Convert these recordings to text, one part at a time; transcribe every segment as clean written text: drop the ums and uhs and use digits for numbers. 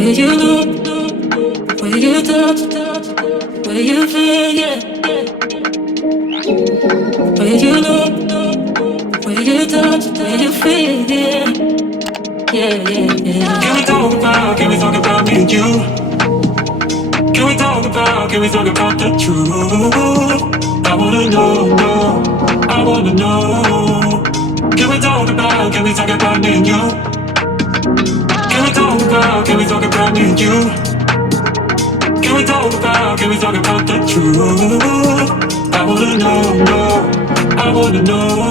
Where you look, where you touch, where you feel, yeah. Where you look, where you touch, where you feel, yeah. Yeah, yeah, yeah. Can we talk about me and you? Can we talk about the truth? I wanna know, I wanna know. Can we talk about me and you? Can we talk about me and you? Can we talk about the truth? I wanna know, I wanna know.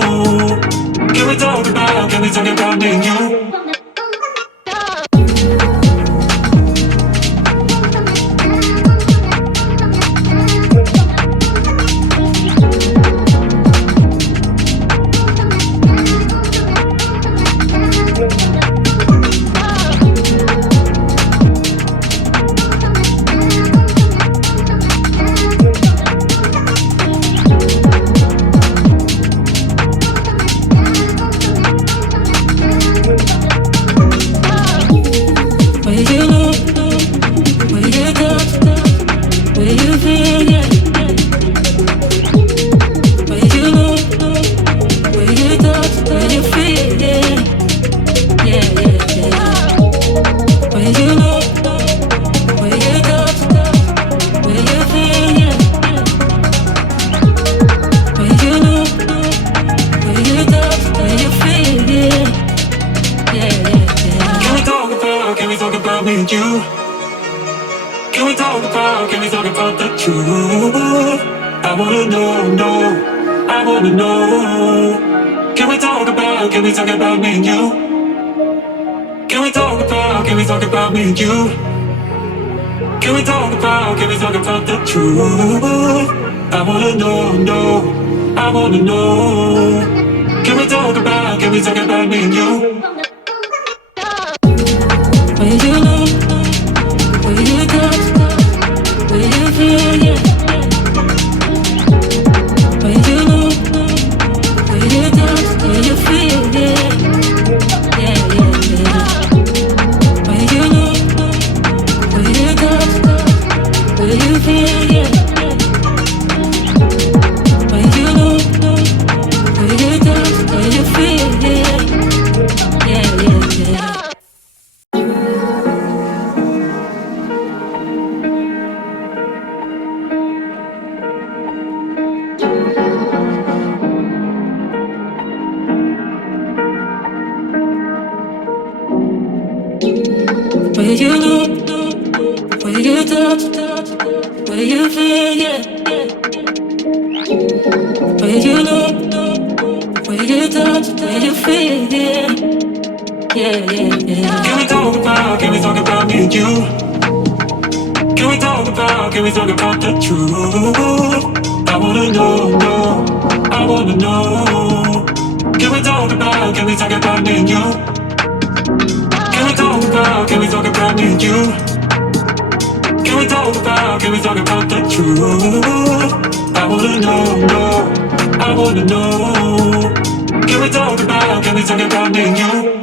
Can we talk about me and you? Where you look, where you touch, where you feel, yeah. Where you look, where you touch, where you feel, yeah. Yeah, yeah, yeah. Can we talk about me and you? Can we talk about the truth? I wanna know, I wanna know. Can we talk about me and you? Can we talk about me and you? Can we talk about the truth? I wanna know, I wanna know. Can we talk about me and you?